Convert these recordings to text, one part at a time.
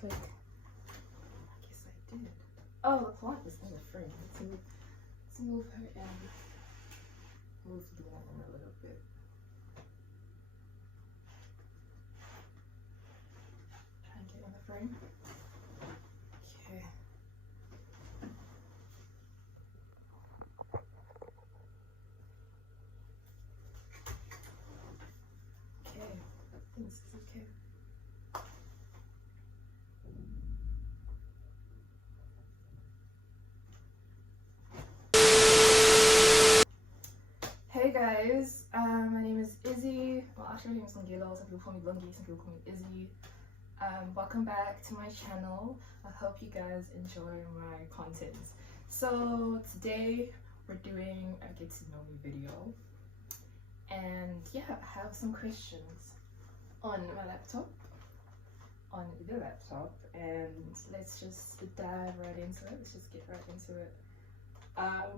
click. I guess I did. Oh, the plant is in the frame. Let's move her and move Luna in a little bit. Try and get in the frame. Okay. Okay, I think this is okay. Hey guys, my name is Izzy. Well, actually, my name is Lungelo. Some people call me Lungi, some people call me Izzy. Welcome back to my channel. I hope you guys enjoy my content. So today we're doing a get to know me video, and yeah, I have some questions on my laptop, and let's just dive right into it. Let's just get right into it.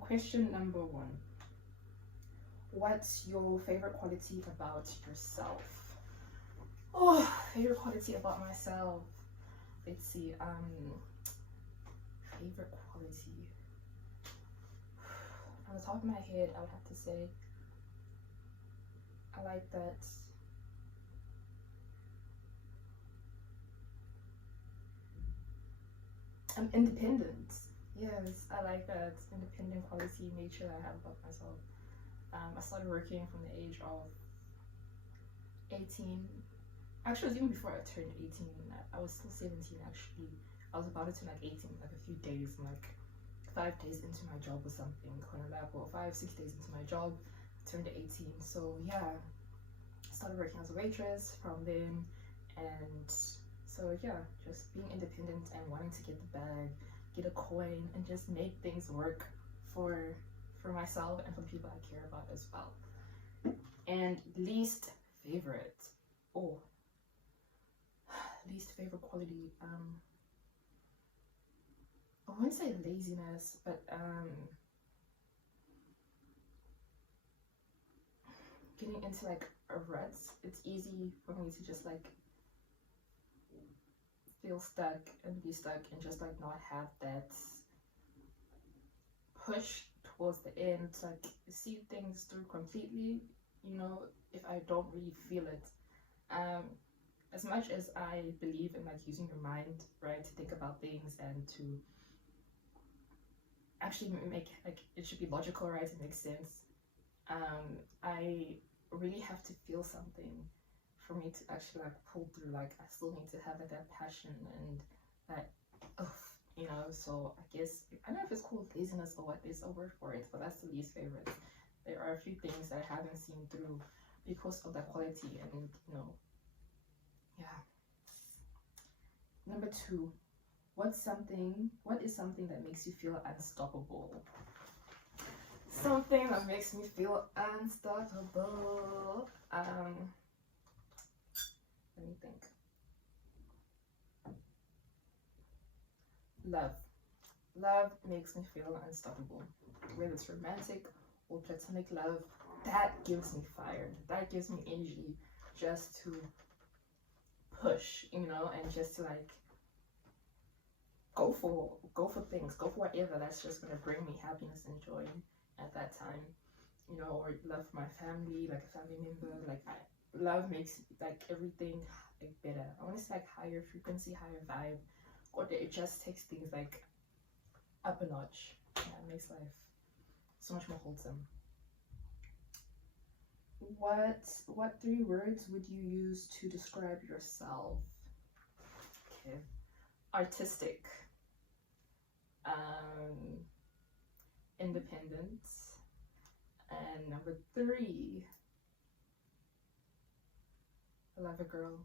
Question number 1. What's your favorite quality about yourself? Oh, favorite quality about myself. Let's see. Favorite quality. On the top of my head, I would have to say I like that I'm independent. Yes, I like that independent quality nature I have about myself. I started working from the age of 18. Actually, it was even before I turned 18. I was still 17 actually. I was about to turn like 18, like a few days, like 5 days into my job or something. Or 5-6 days into my job, turned 18. So yeah, I started working as a waitress from then, and so yeah, just being independent and wanting to get the bag, get a coin, and just make things work for myself and for the people I care about as well. And least favorite. Oh, least favorite quality. I wouldn't say laziness, but getting into like a rut. It's easy for me to just like feel stuck and be stuck and just like not have that push towards the end, like see things through completely, you know, if I don't really feel it. As much as I believe in like using your mind, right, to think about things and to actually make like it should be logical, right, to make sense, I really have to feel something for me to actually like pull through. Like I still need to have like that passion and that you know. So I guess I don't know if it's called laziness or what, there's a word for it, but that's the least favorite. There are a few things that I haven't seen through because of that quality, and you know, yeah. Number 2, what is something that makes you feel unstoppable? Something that makes me feel unstoppable. Let me think. Love makes me feel unstoppable. Whether it's romantic or platonic love, that gives me fire. That gives me energy just to push, you know, and just to like go for things, go for whatever that's just gonna bring me happiness and joy at that time, you know. Or love for my family, like a family member. Like love makes like everything like better. I want to say like higher frequency, higher vibe, or it just takes things like up a notch. Yeah, it makes life so much more wholesome. What 3 words would you use to describe yourself? Okay. Artistic, independent, and number 3, love a girl.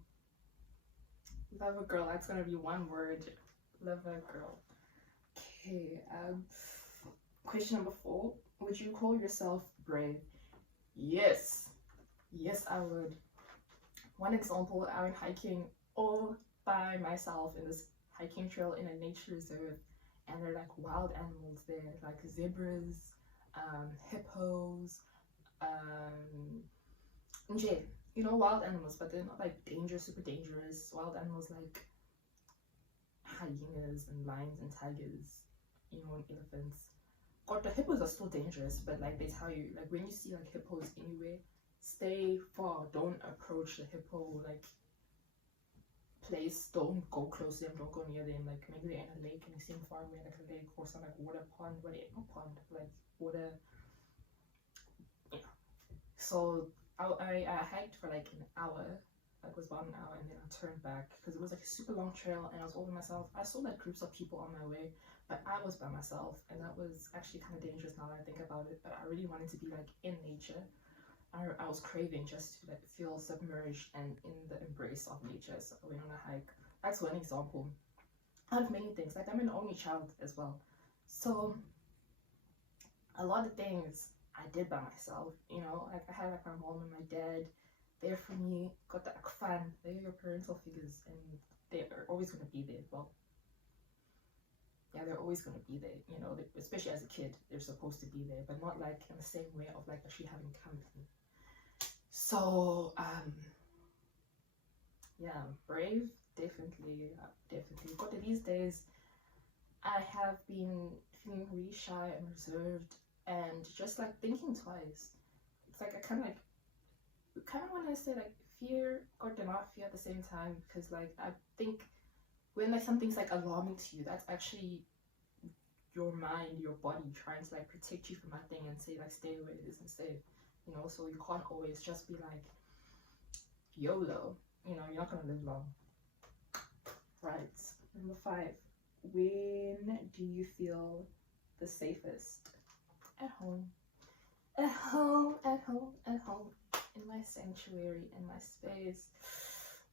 Love a girl. That's gonna be one word. Love a girl. Okay. Question number 4. Would you call yourself brave? Yes. Yes, I would. One example, I went hiking all by myself in this hiking trail in a nature reserve, and there are like wild animals there, like zebras, hippos, you know, wild animals, but they're not like dangerous, super dangerous. Wild animals like hyenas and lions and tigers, and elephants. God, the hippos are still dangerous, but like they tell you, like when you see like hippos anywhere, stay far. Don't approach the hippo like place. Don't go close to them. Don't go near them. Like maybe they're in a lake and you see them far away, like a lake or some like water pond, whatever, not pond, like water. Yeah. So I hiked for like an hour. Like it was about an hour, and then I turned back because it was like a super long trail, and I was all by myself. I saw like groups of people on my way, but I was by myself, and that was actually kind of dangerous now that I think about it. But I really wanted to be like in nature. I was craving just to like feel submerged and in the embrace of nature. So I went on a hike. That's one example. Out of many things. Like I'm an only child as well, so a lot of things I did by myself. Like I had like my mom and my dad there for me. Got the fun. They're your parental figures, and they are always going to be there. Well, yeah, they're always going to be there. Especially as a kid, they're supposed to be there, but not like in the same way of like actually having company. So yeah, brave, definitely. But these days, I have been feeling really shy and reserved, and just like thinking twice. It's like I kind of want to say like fear or not fear at the same time, because like I think when like something's like alarming to you, that's actually your mind, your body trying to like protect you from that thing and say like stay where it is and safe. So you can't always just be like YOLO. You're not gonna live long. Right. Number 5. When do you feel the safest? At home. At home, at home, at home. In my sanctuary, in my space,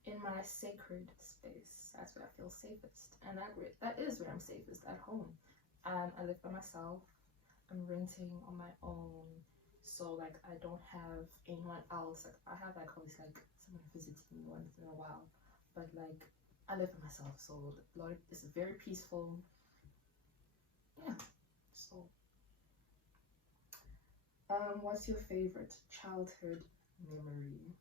in my sacred space. That's where I feel safest. And that is where I'm safest, at home. I live by myself. I'm renting on my own. So like I don't have anyone else. Like I have like always like someone visiting me once in a while. But like I live by myself, so it's very peaceful. Yeah. So what's your favorite childhood memory?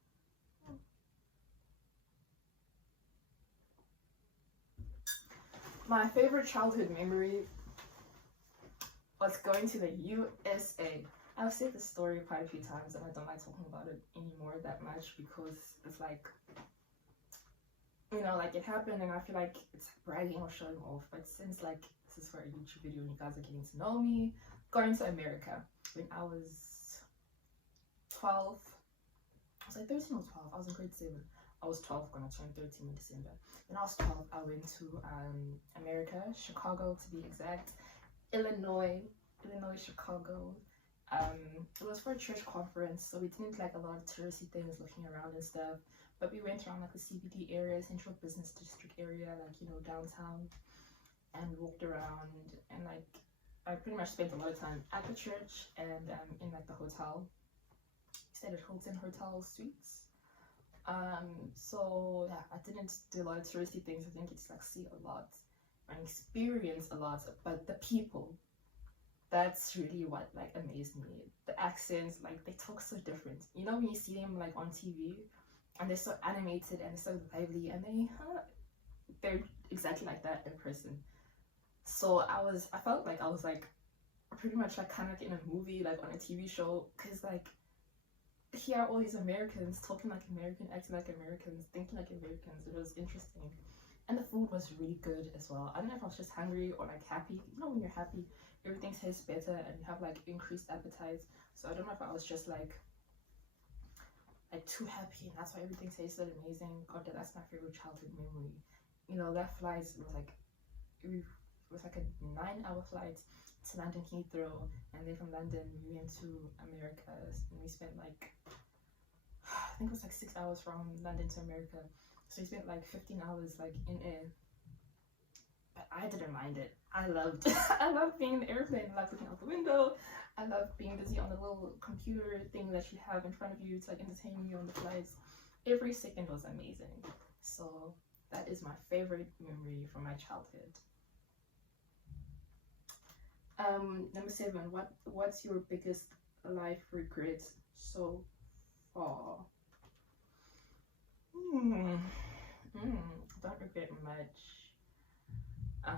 My favorite childhood memory was going to the USA. I've said this story quite a few times, and I don't like talking about it anymore that much because it's like, like it happened, and I feel like it's bragging or showing off. But since like this is for a YouTube video and you guys are getting to know me, going to America when I was 12. I was like 13 or 12. I was in grade 7. I was 12, gonna turn 13 in December. When I was 12, I went to America, Chicago to be exact, Illinois, Chicago. It was for a church conference, so we didn't like a lot of touristy things, looking around and stuff. But we went around like the CBD area, Central Business District area, like downtown, and we walked around. And like I pretty much spent a lot of time at the church and in like the hotel. We stayed at Hilton Hotel Suites. So yeah, I didn't do a lot of touristy things. I didn't get to like see a lot and experience a lot, but the people. That's really what like amazed me. The accents, like they talk so different. When you see them like on TV, and they're so animated and so lively, and they're exactly like that in person. So I felt like I was like pretty much like kind of like in a movie, like on a TV show, because like here are all these Americans talking like American, acting like Americans, thinking like Americans. It was interesting, and the food was really good as well. I don't know if I was just hungry or like happy. When you're happy, everything tastes better and you have like increased appetite. So I don't know if I was just like too happy, and that's why everything tasted amazing. God, that's my favorite childhood memory. That flight was like it was like a 9-hour flight to London Heathrow, and then from London we went to America, and we spent like I think it was like 6 hours from London to America. So we spent like 15 hours like in air. But I didn't mind it. I loved I loved being in the airplane. I loved looking out the window. I loved being busy on the little computer thing that you have in front of you to like entertain you on the flights. Every second was amazing. So that is my favorite memory from my childhood. Number 7, what's your biggest life regret so far? Don't regret much. I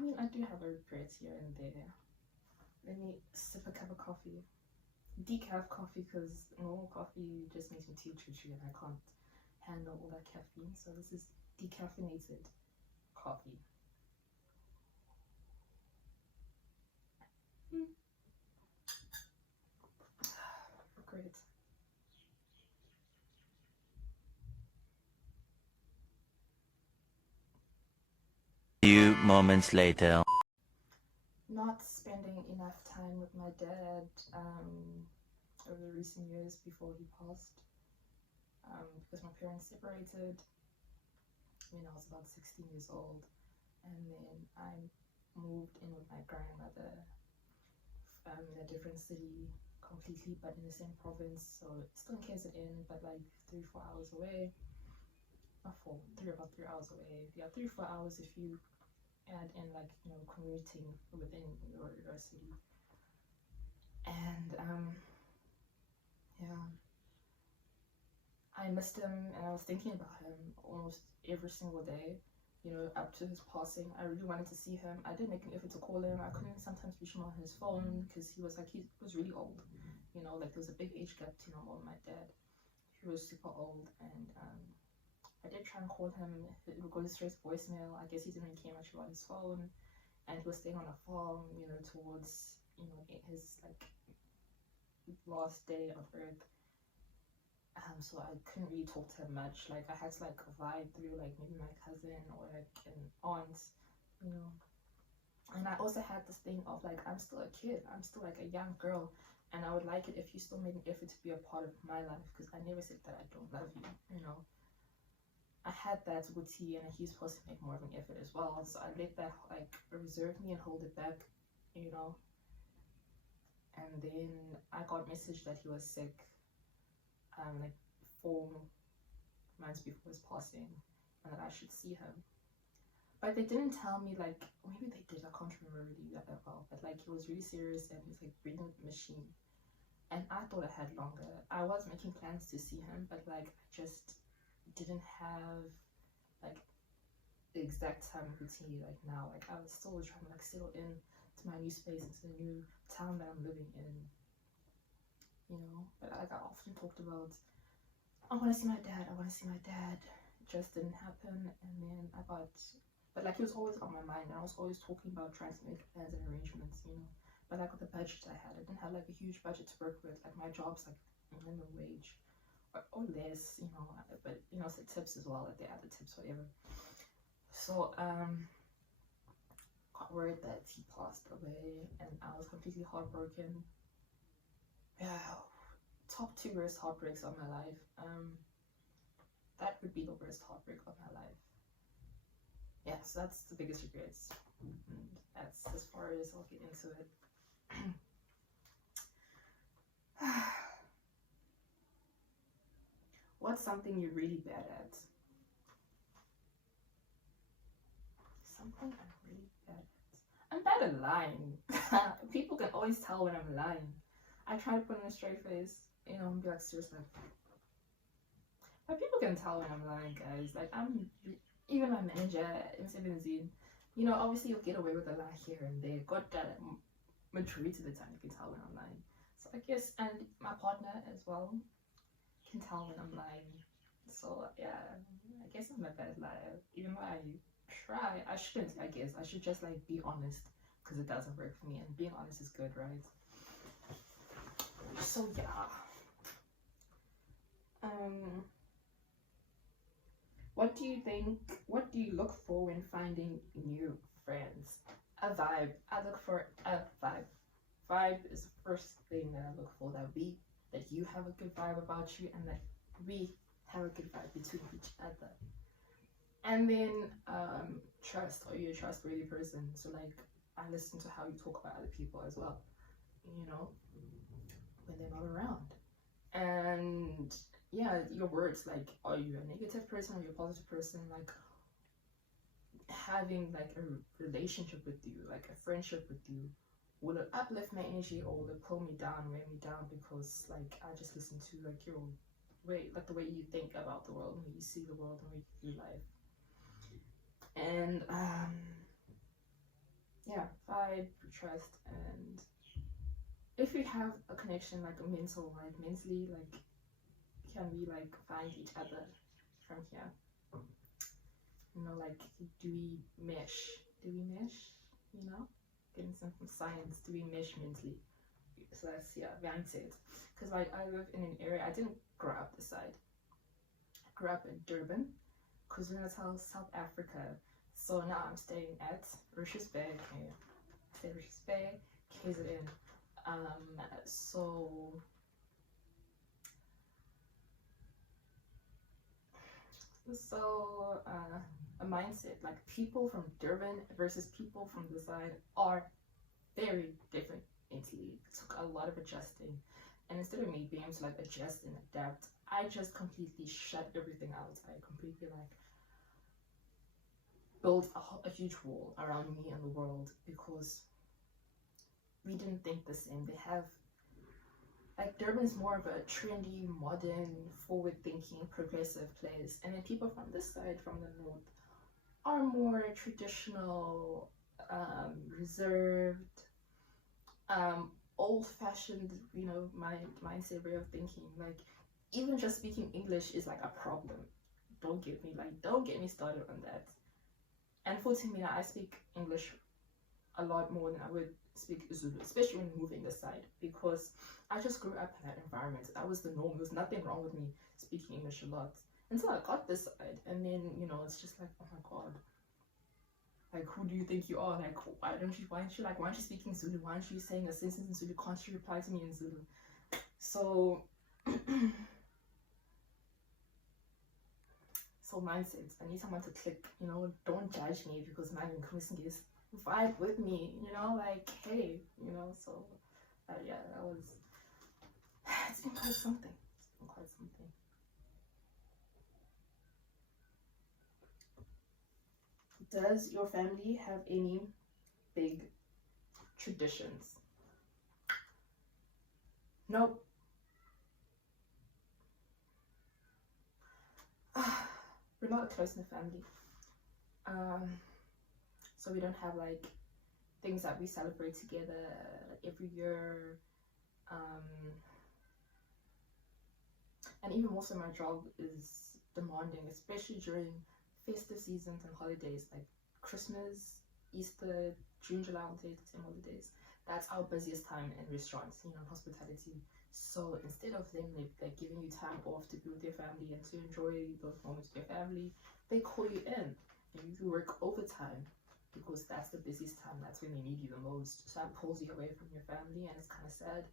mean, I do have a regret here and there. Let me sip a cup of coffee. Decaf coffee, because normal coffee just makes me too chitchy and I can't handle all that caffeine. So this is decaffeinated coffee. Great. Few moments later. Not spending enough time with my dad over the recent years before he passed, because my parents separated when I was about 16 years old, and then I moved in with my grandmother in a different city completely, but in the same province, so still in KZN, but like 3-4 hours away. Not four, about 3 hours away. Yeah, 3-4 hours if you add in like, you know, commuting within your city. And yeah, I missed him, and I was thinking about him almost every single day, you know, up to his passing. I really wanted to see him. I did make an effort to call him. I couldn't sometimes reach him on his phone because he was really old, you know, like there was a big age gap between my mom and my dad. He was super old, and I did try and call him. It would go straight to voicemail. I guess he didn't really care much about his phone, and he was staying on a farm, you know, towards, you know, his like last day of earth. So I couldn't really talk to him much. Like I had to like vibe through like maybe my cousin or like an aunt, you know. And I also had this thing of like, I'm still a kid, I'm still like a young girl, and I would like it if you still made an effort to be a part of my life, because I never said that I don't love you, you know. I had that with T, and he's supposed to make more of an effort as well, so I let that like reserve me and hold it back, you know. And then I got message that he was sick, like 4 months before his passing, and that I should see him. But they didn't tell me, like, maybe they did, I can't remember really that well, but like he was really serious and he was like breathing with the machine. And I thought I had longer. I was making plans to see him, but like I just didn't have like the exact time routine like now. Like I was still trying to like settle in to my new space, into the new town that I'm living in, you know. But like I often talked about, I want to see my dad, I want to see my dad. It just didn't happen. And then but like he was always on my mind, and I was always talking about trying to make plans and arrangements, you know. But like with the budget I had, I didn't have like a huge budget to work with. Like my job's like minimum wage or less, you know. But you know, it's the tips as well, like they add the tips, whatever. So got word that he passed away, and I was completely heartbroken. Yeah, top 2 worst heartbreaks of my life. That would be the worst heartbreak of my life. Yeah, so that's the biggest regrets. And that's as far as I'll get into it. What's something you're really bad at? Something I'm really bad at. I'm bad at lying. People can always tell when I'm lying. I try to put on a straight face, you know, and be like, seriously. But people can tell when I'm lying, guys. Like, even my manager, M17, you know, obviously you'll get away with a lie here and there. God damn it, majority of the time you can tell when I'm lying. So I guess, and my partner as well can tell when I'm lying. So yeah, I guess I'm a bad liar. Even though I try, I shouldn't, I guess. I should just like be honest, because it doesn't work for me, and being honest is good, right? So yeah. What do you look for when finding new friends? A vibe. I look for a vibe. Vibe is the first thing that I look for, that you have a good vibe about you, and that we have a good vibe between each other. And then trust. Are you a trustworthy person? So like I listen to how you talk about other people as well, you know, when they're not around. And yeah, your words, like, are you a negative person or are you a positive person? Like having like a relationship with you, like a friendship with you, will it uplift my energy or will it pull me down, weigh me down, because like I just listen to like your like the way you think about the world, the way you see the world, the way you live. And yeah, vibe, trust, and if we have a connection, like a mental, like mentally, like can we like find each other from here? You know, like do we mesh? Do we mesh? You know, getting some from science. Do we mesh mentally? So that's mindset. Because like I live in an area, I didn't grow up this side. I grew up in Durban, KwaZulu-Natal, South Africa. So now I'm staying at Richards Bay. Okay. Stay Richards Bay, KZN. So a mindset, like people from Durban versus people from the side are very different mentally. It took a lot of adjusting, and instead of me being able to like adjust and adapt, I just completely shut everything out. I completely like built a huge wall around me and the world because we didn't think the same. They have like Durban's more of a trendy, modern, forward-thinking, progressive place, and then people from this side, from the north, are more traditional, reserved, old-fashioned. You know, my mindset way of thinking. Like even just speaking English is like a problem. Don't get me started on that. And fortunately, I speak English a lot more than I would speak Zulu, especially when moving this side, because I just grew up in that environment. That was the norm. There's nothing wrong with me speaking English a lot until I got this side, and then you know it's just like, oh my god, like who do you think you are? Like why aren't you speaking Zulu? Why aren't you saying a sentence in Zulu? Can't you reply to me in Zulu? So so mindsets. I need someone to click, you know, don't judge me because my increasing is vibe with me, you know, like hey, you know. So yeah, that was it's been quite something. It's been quite something. Does your family have any big traditions? Nope. We're not a close-knit family. So we don't have like things that we celebrate together every year. And even more so, my job is demanding, especially during festive seasons and holidays like Christmas, Easter, June, July, holidays, the same holidays. That's our busiest time in restaurants, you know, hospitality. So instead of them like giving you time off to be with your family and to enjoy those moments with your family, they call you in and you work overtime because that's the busiest time. That's when they need you the most. So that pulls you away from your family, and it's kind of sad.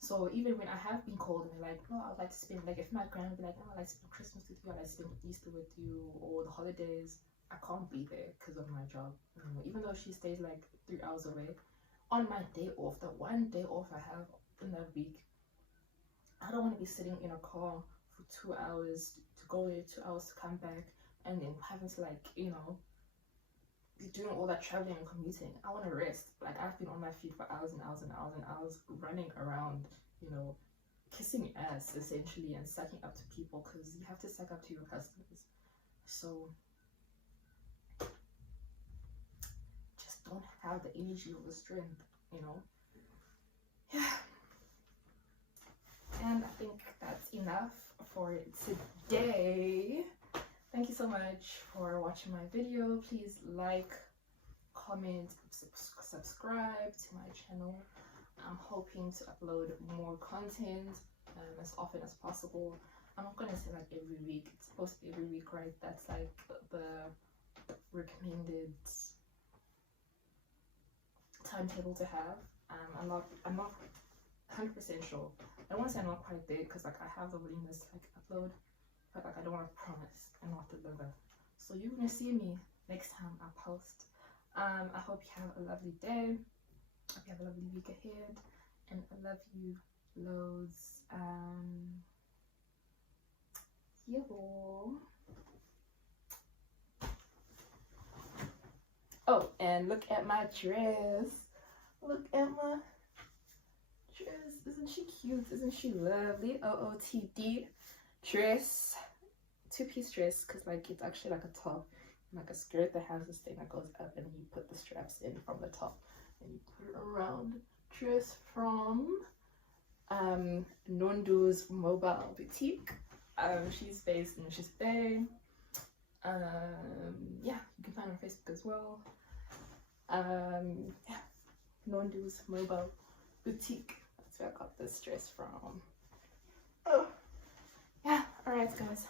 So even when I have been called and they're like, no, I'd like to spend, like if my grandma would be like, no, I'd like to spend Christmas with you, I'd like to spend Easter with you, or the holidays, I can't be there because of my job. You know, even though she stays like 3 hours away, on my day off, the one day off I have in that week, I don't want to be sitting in a car for 2 hours to go there, 2 hours to come back, and then having to like, you know, be doing all that traveling and commuting. I want to rest. Like I've been on my feet for hours and hours and hours and hours running around, you know, kissing ass essentially and sucking up to people because you have to suck up to your customers. So just don't have the energy or the strength, you know. Yeah. And I think that's enough for today. Thank you so much for watching my video. Please like, comment, subscribe to my channel. I'm hoping to upload more content as often as possible. I'm not gonna say like every week. It's supposed to be every week, right? That's like the recommended timetable to have. I'm not 100% sure. I don't want to say I'm not quite there because like I have the willingness to like upload, but like I don't want to promise and not deliver. So you're gonna see me next time I post. I hope you have a lovely day. I hope you have a lovely week ahead, and I love you loads. Yeah. Oh, and look at my dress. Look at my dress. dress. Isn't she cute? Isn't she lovely? OOTD dress. Two-piece dress, because like it's actually like a top, like a skirt that has this thing that goes up, and you put the straps in from the top and you put it around. Dress from Nondu's Mobile Boutique. She's based in Richards Bay. Yeah, you can find her on Facebook as well. Yeah, Nondu's Mobile Boutique. That's where I got this dress from. Oh, yeah. All right, guys.